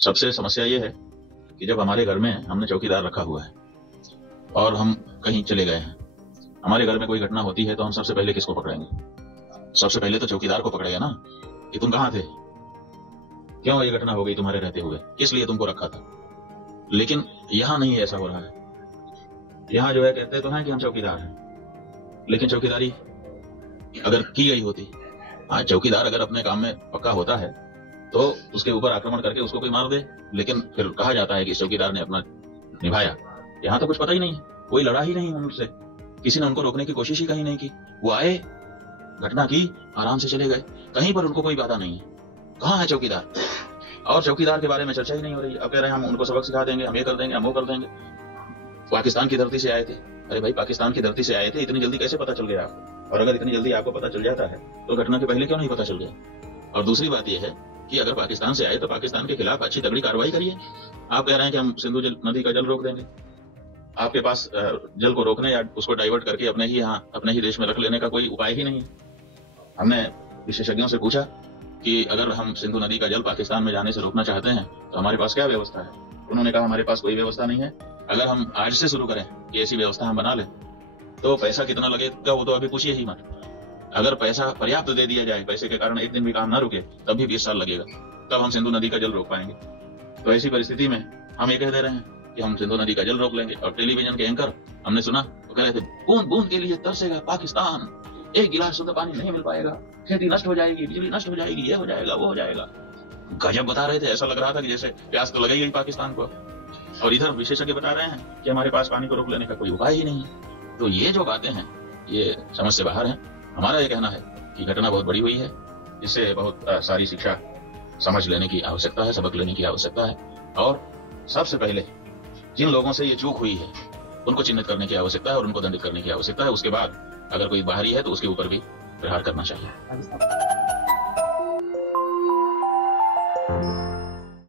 सबसे समस्या ये है कि जब हमारे घर में हमने चौकीदार रखा हुआ है और हम कहीं चले गए हैं, हमारे घर में कोई घटना होती है तो हम सबसे पहले किसको पकड़ेंगे? सबसे पहले तो चौकीदार को पकड़ेगा ना, कि तुम कहां थे, क्यों ये घटना हो गई तुम्हारे रहते हुए, किस लिए तुमको रखा था। लेकिन यहां नहीं ऐसा हो रहा है। यहां जो है कहते तो हैं कि हम चौकीदार हैं, लेकिन चौकीदारी अगर की गई होती, आज चौकीदार अगर अपने काम में पक्का होता है तो उसके ऊपर आक्रमण करके उसको कोई मार दे, लेकिन फिर कहा जाता है कि इस चौकीदार ने अपना निभाया। यहां तो कुछ पता ही नहीं है, कोई लड़ा ही नहीं उनसे, किसी ने उनको रोकने की कोशिश ही कहीं नहीं की। वो आए, घटना की, आराम से चले गए, कहीं पर उनको कोई बाधा नहीं है। कहां है चौकीदार? और चौकीदार के बारे में चर्चा ही नहीं हो रही। अब कह रहे हैं हम उनको सबक सिखा देंगे, हम ये कर देंगे, हम वो कर देंगे। पाकिस्तान की धरती से आए थे। अरे भाई, पाकिस्तान की धरती से आए थे, इतनी जल्दी कैसे पता चल गया आपको? और अगर इतनी जल्दी आपको पता चल जाता है तो घटना के पहले क्यों नहीं पता चल गया? और दूसरी बात यह है कि अगर पाकिस्तान से आए तो पाकिस्तान के खिलाफ अच्छी तगड़ी कार्रवाई करिए। आप कह रहे हैं कि हम सिंधु नदी का जल रोक देंगे। आपके पास जल को रोकने या उसको डाइवर्ट करके अपने ही देश में रख लेने का कोई उपाय ही नहीं है। हमने विशेषज्ञों से पूछा कि अगर हम सिंधु नदी का जल पाकिस्तान में जाने से रोकना चाहते हैं तो हमारे पास क्या व्यवस्था है? उन्होंने कहा हमारे पास कोई व्यवस्था नहीं है। अगर हम आज से शुरू करें कि ऐसी व्यवस्था हम बना लें तो पैसा कितना लगेगा वो तो अभी पूछिए ही मत। अगर पैसा पर्याप्त दे दिया जाए, पैसे के कारण एक दिन भी काम ना रुके, तब भी 20 साल लगेगा, तब हम सिंधु नदी का जल रोक पाएंगे। तो ऐसी परिस्थिति में हम ये कह दे रहे हैं कि हम सिंधु नदी का जल रोक लेंगे। और टेलीविजन के एंकर हमने सुना वो कह रहे थे बूंद बूंद के लिए तरसेगा पाकिस्तान, एक गिलास शुद्ध पानी नहीं मिल पाएगा, खेती नष्ट हो जाएगी, बिजली नष्ट हो जाएगी, ये हो जाएगा, वो हो जाएगा। गजब बता रहे थे, ऐसा लग रहा था कि जैसे प्यास तो लगाई गई पाकिस्तान को। और इधर विशेषज्ञ बता रहे हैं कि हमारे पास पानी को रोक लेने का कोई उपाय ही नहीं है। तो ये जो बातें हैं ये समझ से बाहर हैं। हमारा ये कहना है कि घटना बहुत बड़ी हुई है, इससे बहुत सारी शिक्षा समझ लेने की आवश्यकता है, सबक लेने की आवश्यकता है। और सबसे पहले जिन लोगों से ये चूक हुई है उनको चिन्हित करने की आवश्यकता है और उनको दंडित करने की आवश्यकता है। उसके बाद अगर कोई बाहरी है तो उसके ऊपर भी प्रहार करना चाहिए।